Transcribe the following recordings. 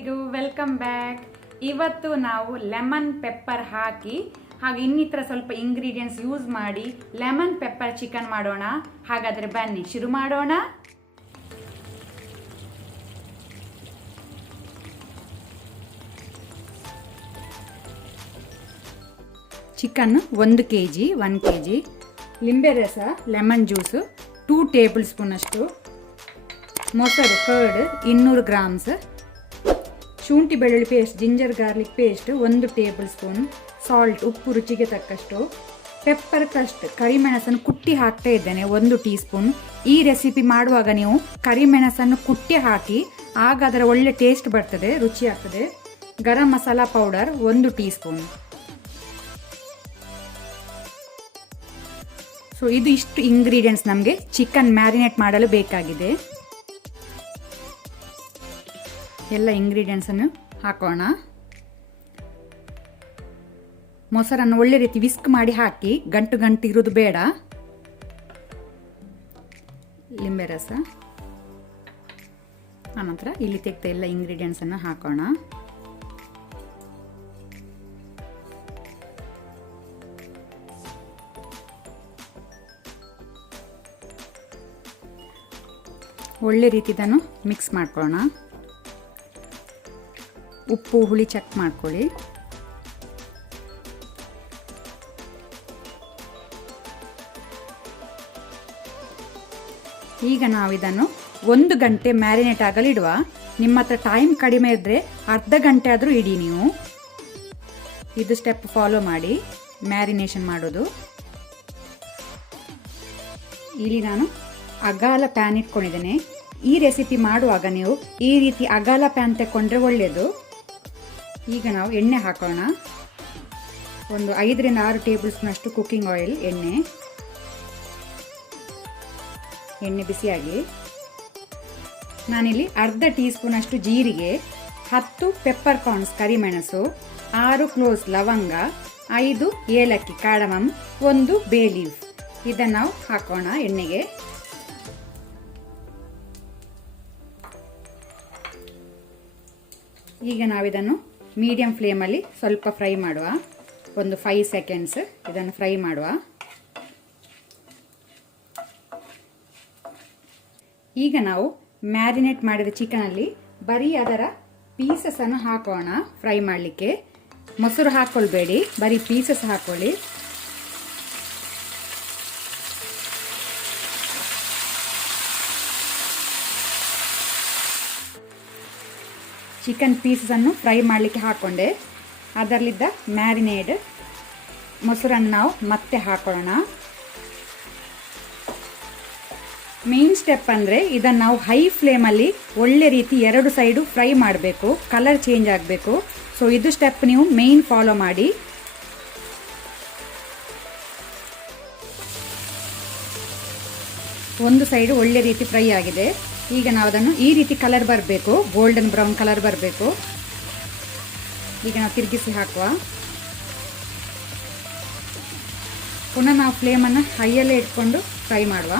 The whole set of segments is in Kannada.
ಎಲ್ರಿಗೂ ವೆಲ್ಕಮ್ ಬ್ಯಾಕ್. ಇವತ್ತು ನಾವು ಲೆಮನ್ ಪೆಪ್ಪರ್ ಹಾಕಿ ಹಾಗೆ ಇನ್ನಿತರ ಸ್ವಲ್ಪ ಇಂಗ್ರೀಡಿಯೆಂಟ್ಸ್ ಯೂಸ್ ಮಾಡಿ ಲೆಮನ್ ಪೆಪ್ಪರ್ ಚಿಕನ್ ಮಾಡೋಣ. ಹಾಗಾದರೆ ಬನ್ನಿ ಶುರು ಮಾಡೋಣ. ಚಿಕನ್ 1 kg, ಲಿಂಬೆ ರಸ ಲೆಮನ್ ಜ್ಯೂಸು 2 ಟೇಬಲ್ ಸ್ಪೂನ್ ಅಷ್ಟು, ಮೊಸರು ಕರ್ಡ್ 200 ಗ್ರಾಮ್ಸ್, ಶುಂಠಿ ಬೆಳ್ಳುಳ್ಳಿ paste ginger garlic paste 1 table spoon, salt ಉಪ್ಪು ರುಚಿಗೆ ತಕ್ಕಷ್ಟು, ಪೆಪ್ಪರ್ ಕ್ರಸ್ಟ್ ಕರಿಮೆಣಸನ್ನು ಕುಟ್ಟಿ ಹಾಕ್ತಾ ಇದ್ದೇನೆ 1 ಟೀ ಸ್ಪೂನ್. ಈ ರೆಸಿಪಿ ಮಾಡುವಾಗ ನೀವು ಕರಿಮೆಣಸನ್ನು ಕುಟ್ಟಿ ಹಾಕಿ, ಆಗ ಅದರ ಒಳ್ಳೆ ಟೇಸ್ಟ್ ಬರ್ತದೆ, ರುಚಿ ಆಗ್ತದೆ. Garam masala powder 1 teaspoon. So ಇದು ಇಷ್ಟು ಇಂಗ್ರೀಡಿಯೆಂಟ್ಸ್ ನಮಗೆ ಚಿಕನ್ ಮ್ಯಾರಿನೇಟ್ ಮಾಡಲು ಬೇಕಾಗಿದೆ. ಎಲ್ಲ ಇಂಗ್ರೀಡಿಯೆಂಟ್ಸನ್ನು ಹಾಕೋಣ. ಮೊಸರನ್ನು ಒಳ್ಳೆ ರೀತಿ ವಿಸ್ಕ್ ಮಾಡಿ ಹಾಕಿ, ಗಂಟು ಇರೋದು ಬೇಡ. ಲಿಂಬೆ ರಸ, ಆನಂತರ ಇಲ್ಲಿ ತೆಗೆದ ಎಲ್ಲ ಇಂಗ್ರೀಡಿಯೆಂಟ್ಸನ್ನು ಹಾಕೋಣ. ಒಳ್ಳೆ ರೀತಿ ಇದನ್ನು ಮಿಕ್ಸ್ ಮಾಡ್ಕೊಳ್ಳೋಣ. ಉಪ್ಪು ಹುಳಿ ಚೆಕ್ ಮಾಡ್ಕೊಳ್ಳಿ. ಈಗ ನಾವು ಇದನ್ನು 1 ಗಂಟೆ ಮ್ಯಾರಿನೇಟ್ ಆಗಲು ಇಡುವ. ನಿಮ್ಮ ಹತ್ರ ಟೈಮ್ ಕಡಿಮೆ ಇದ್ದರೆ ಅರ್ಧ ಗಂಟೆ ಆದರೂ ಇಡಿ. ನೀವು ಇದು ಸ್ಟೆಪ್ ಫಾಲೋ ಮಾಡಿ ಮ್ಯಾರಿನೇಷನ್ ಮಾಡೋದು. ಇಲ್ಲಿ ನಾನು ಅಗಾಲ ಪ್ಯಾನ್ ಇಟ್ಕೊಂಡಿದ್ದೇನೆ. ಈ ರೆಸಿಪಿ ಮಾಡುವಾಗ ನೀವು ಈ ರೀತಿ ಅಗಾಲ ಪ್ಯಾನ್ ತಗೊಂಡ್ರೆ ಒಳ್ಳೆಯದು. ಈಗ ನಾವು ಎಣ್ಣೆ ಹಾಕೋಣ. ಒಂದು 5 ರಿಂದ 6 ಟೇಬಲ್ ಸ್ಪೂನ್ ಅಷ್ಟು ಕುಕ್ಕಿಂಗ್ ಆಯಿಲ್ ಎಣ್ಣೆ ಬಿಸಿಯಾಗಿ, ನಾನಿಲ್ಲಿ ಅರ್ಧ ಟೀ ಸ್ಪೂನ್ ಅಷ್ಟು ಜೀರಿಗೆ, 10 ಪೆಪ್ಪರ್ ಕಾರ್ನ್ಸ್ ಕರಿಮೆಣಸು, 6 ಕ್ಲೋಸ್ ಲವಂಗ, 5 ಏಲಕ್ಕಿ ಕಾರ್ಡಮಮ್, 1 ಬೇ ಲೀಫ್ ಇದನ್ನು ನಾವು ಹಾಕೋಣ ಎಣ್ಣೆಗೆ. ಈಗ ನಾವಿದನ್ನು ಮೀಡಿಯಂ ಫ್ಲೇಮಲ್ಲಿ ಸ್ವಲ್ಪ ಫ್ರೈ ಮಾಡುವ. ಒಂದು 5 ಸೆಕೆಂಡ್ಸ್ ಇದನ್ನು ಫ್ರೈ ಮಾಡುವ. ಈಗ ನಾವು ಮ್ಯಾರಿನೇಟ್ ಮಾಡಿದ ಚಿಕನಲ್ಲಿ ಬರೀ ಅದರ ಪೀಸಸನ್ನು ಹಾಕೋಣ ಫ್ರೈ ಮಾಡಲಿಕ್ಕೆ. ಮೊಸರು ಹಾಕ್ಕೊಳ್ಬೇಡಿ, ಬರೀ ಪೀಸಸ್ ಹಾಕ್ಕೊಳ್ಳಿ. ಚಿಕನ್ ಪೀಸನ್ನು ಫ್ರೈ ಮಾಡಲಿಕ್ಕೆ ಹಾಕ್ಕೊಂಡೆ. ಅದರಲ್ಲಿದ್ದ ಮ್ಯಾರಿನೇಡ್ ಮೊಸರನ್ನು ನಾವು ಮತ್ತೆ ಹಾಕೊಳ್ಳೋಣ. ಮೇನ್ ಸ್ಟೆಪ್ ಅಂದರೆ ಇದನ್ನು ನಾವು ಹೈ ಫ್ಲೇಮಲ್ಲಿ ಒಳ್ಳೆ ರೀತಿ 2 ಸೈಡು ಫ್ರೈ ಮಾಡಬೇಕು, ಕಲರ್ ಚೇಂಜ್ ಆಗಬೇಕು. ಸೊ ಇದು ಸ್ಟೆಪ್ ನೀವು ಮೇನ್ ಫಾಲೋ ಮಾಡಿ. ಒಂದು ಸೈಡು ಒಳ್ಳೆ ರೀತಿ ಫ್ರೈ ಆಗಿದೆ. ಈಗ ನಾವು ಅದನ್ನು ಈ ರೀತಿ ಕಲರ್ ಬರಬೇಕು, ಗೋಲ್ಡನ್ ಬ್ರೌನ್ ಕಲರ್ ಬರಬೇಕು. ಈಗ ನಾವು ತಿರುಗಿಸಿ ಹಾಕುವ. ಪುನಃ ನಾವು ಫ್ಲೇಮನ್ನು ಹೈಯಲ್ಲೇ ಇಟ್ಕೊಂಡು ಫ್ರೈ ಮಾಡುವ.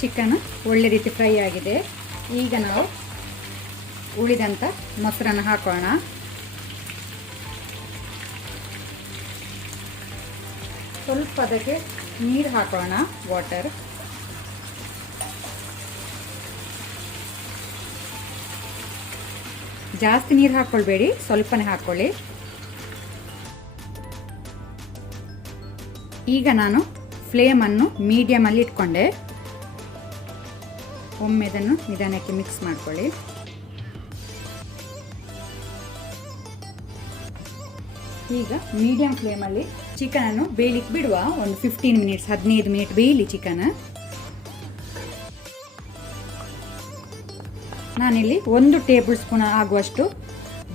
ಚಿಕನ್ ಒಳ್ಳೆ ರೀತಿ ಫ್ರೈ ಆಗಿದೆ. ಈಗ ನಾವು ಉಳಿದಂಥ ಮೊಸರನ್ನು ಹಾಕೋಣ. ಸ್ವಲ್ಪ ಅದಕ್ಕೆ ನೀರು ಹಾಕೋಣ, ವಾಟರ್. ಜಾಸ್ತಿ ನೀರು ಹಾಕ್ಕೊಳ್ಬೇಡಿ, ಸ್ವಲ್ಪನೇ ಹಾಕ್ಕೊಳ್ಳಿ. ಈಗ ನಾನು ಫ್ಲೇಮನ್ನು ಮೀಡಿಯಮಲ್ಲಿ ಇಟ್ಕೊಂಡೆ. ಒಮ್ಮೆ ಇದನ್ನು ನಿಧಾನಕ್ಕೆ ಮಿಕ್ಸ್ ಮಾಡ್ಕೊಳ್ಳಿ. ಈಗ ಮೀಡಿಯಂ ಫ್ಲೇಮಲ್ಲಿ ಚಿಕನನ್ನು ಬೇಯಲಿಕ್ಕೆ ಬಿಡುವ. ಒಂದು 15 ಮಿನಿಟ್ ಬೇಯಲಿ ಚಿಕನ್. ನಾನಿಲ್ಲಿ 1 ಟೇಬಲ್ ಸ್ಪೂನ್ ಆಗುವಷ್ಟು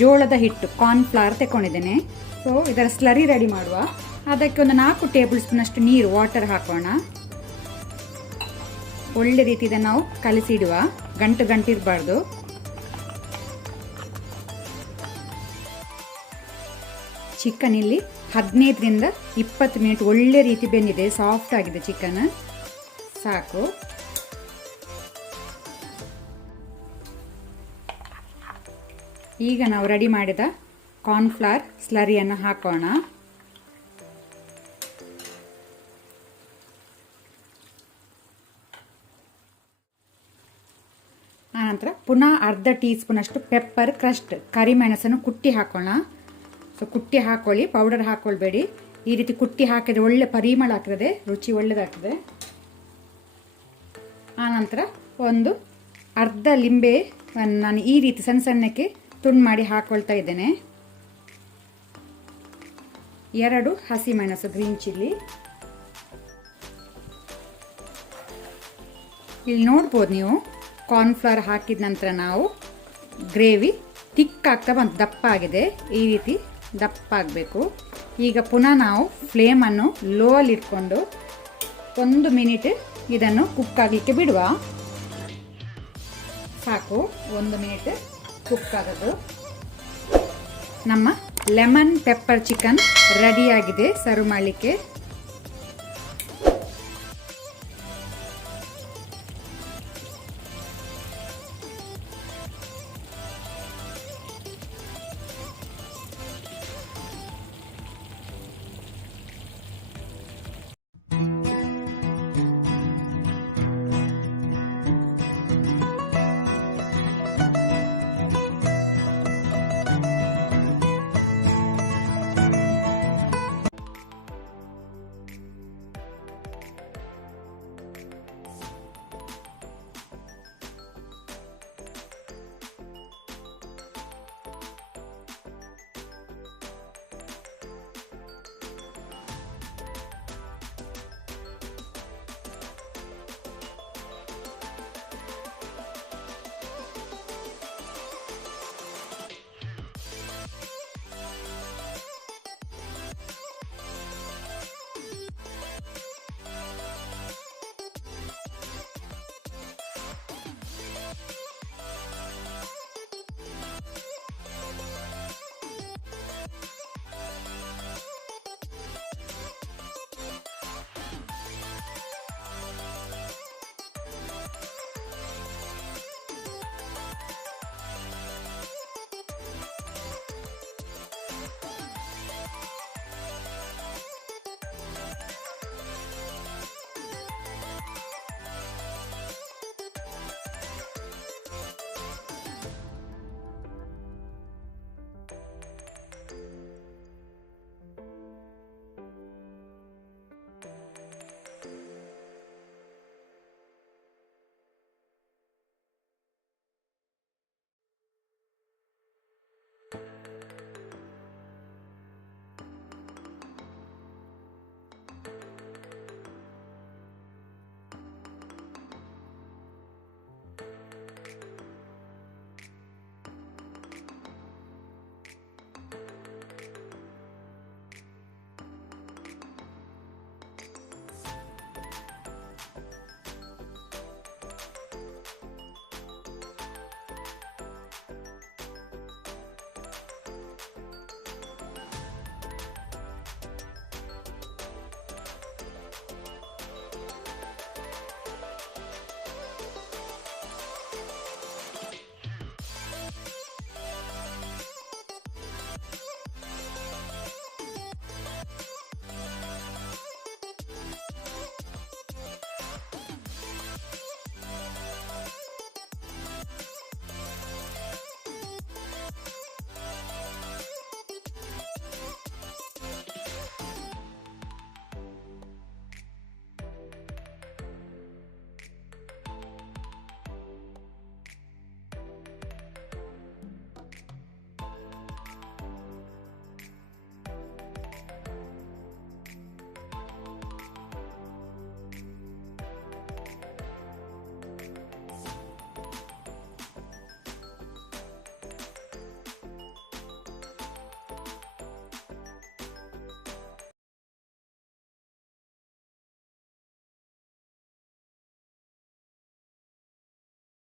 ಜೋಳದ ಹಿಟ್ಟು ಕಾರ್ನ್ಫ್ಲವರ್ ತಗೊಂಡಿದ್ದೇನೆ. ಸೊ ಇದರ ಸ್ಲರಿ ರೆಡಿ ಮಾಡುವ. ಅದಕ್ಕೆ ಒಂದು 4 ಟೇಬಲ್ ಸ್ಪೂನ್ ಅಷ್ಟು ನೀರು ವಾಟರ್ ಹಾಕೋಣ. ಒಳ್ಳೆ ರೀತಿ ಇದನ್ನು ನಾವು ಕಲಿಸಿಡುವ, ಗಂಟು ಇರಬಾರ್ದು. ಚಿಕನ್ ಇಲ್ಲಿ 15ರಿಂದ 20 ಮಿನಿಟ್ ಒಳ್ಳೆ ರೀತಿ ಬೆಂದಿದೆ, ಸಾಫ್ಟ್ ಆಗಿದೆ ಚಿಕನ್. ಸಾಕು. ಈಗ ನಾವು ರೆಡಿ ಮಾಡಿದ ಕಾರ್ನ್ಫ್ಲವರ್ ಸ್ಲರಿಯನ್ನು ಹಾಕೋಣ. ಆನಂತರ ಪುನಃ ಅರ್ಧ ಟೀ ಸ್ಪೂನಷ್ಟು ಪೆಪ್ಪರ್ ಕ್ರಸ್ಟ್ ಕರಿಮೆಣಸನ್ನು ಕುಟ್ಟಿ ಹಾಕೋಣ. ಸೊ ಕುಟ್ಟಿ ಹಾಕೊಳ್ಳಿ, ಪೌಡರ್ ಹಾಕೊಳ್ಬೇಡಿ. ಈ ರೀತಿ ಕುಟ್ಟಿ ಹಾಕಿದ್ರೆ ಒಳ್ಳೆ ಪರಿಮಳ ಆಗ್ತದೆ, ರುಚಿ ಒಳ್ಳೆದಾಗ್ತದೆ. ಆನಂತರ ಒಂದು ಅರ್ಧ ಲಿಂಬೆ ನಾನು ಈ ರೀತಿ ಸಣ್ಣ ಸಣ್ಣಕ್ಕೆ ತುಂಡು ಮಾಡಿ ಹಾಕೊಳ್ತಾ ಇದ್ದೇನೆ. 2 ಹಸಿಮೆಣಸು ಗ್ರೀನ್ ಚಿಲ್ಲಿ. ಇಲ್ಲಿ ನೋಡ್ಬೋದು ನೀವು, ಕಾರ್ನ್ಫ್ಲವರ್ ಹಾಕಿದ ನಂತರ ನಾವು ಗ್ರೇವಿ ತಿಕ್ ಆಗ್ತಾ ಬಂತು, ದಪ್ಪ ಆಗಿದೆ. ಈ ರೀತಿ ದಪ್ಪ ಆಗಬೇಕು. ಈಗ ಪುನಃ ನಾವು ಫ್ಲೇಮನ್ನು ಲೋ ಅಲ್ಲಿ ಇಟ್ಕೊಂಡು 1 ಮಿನಿಟ್ ಇದನ್ನು ಕುಕ್ ಆಗಲಿಕ್ಕೆ ಬಿಡುವ. ಸಾಕು, 1 ಮಿನಿಟ್ ಕುಕ್ ಆಗೋದು. ನಮ್ಮ ಲೆಮನ್ ಪೆಪ್ಪರ್ ಚಿಕನ್ ರೆಡಿಯಾಗಿದೆ ಸರ್ವ್ ಮಾಡಲಿಕ್ಕೆ.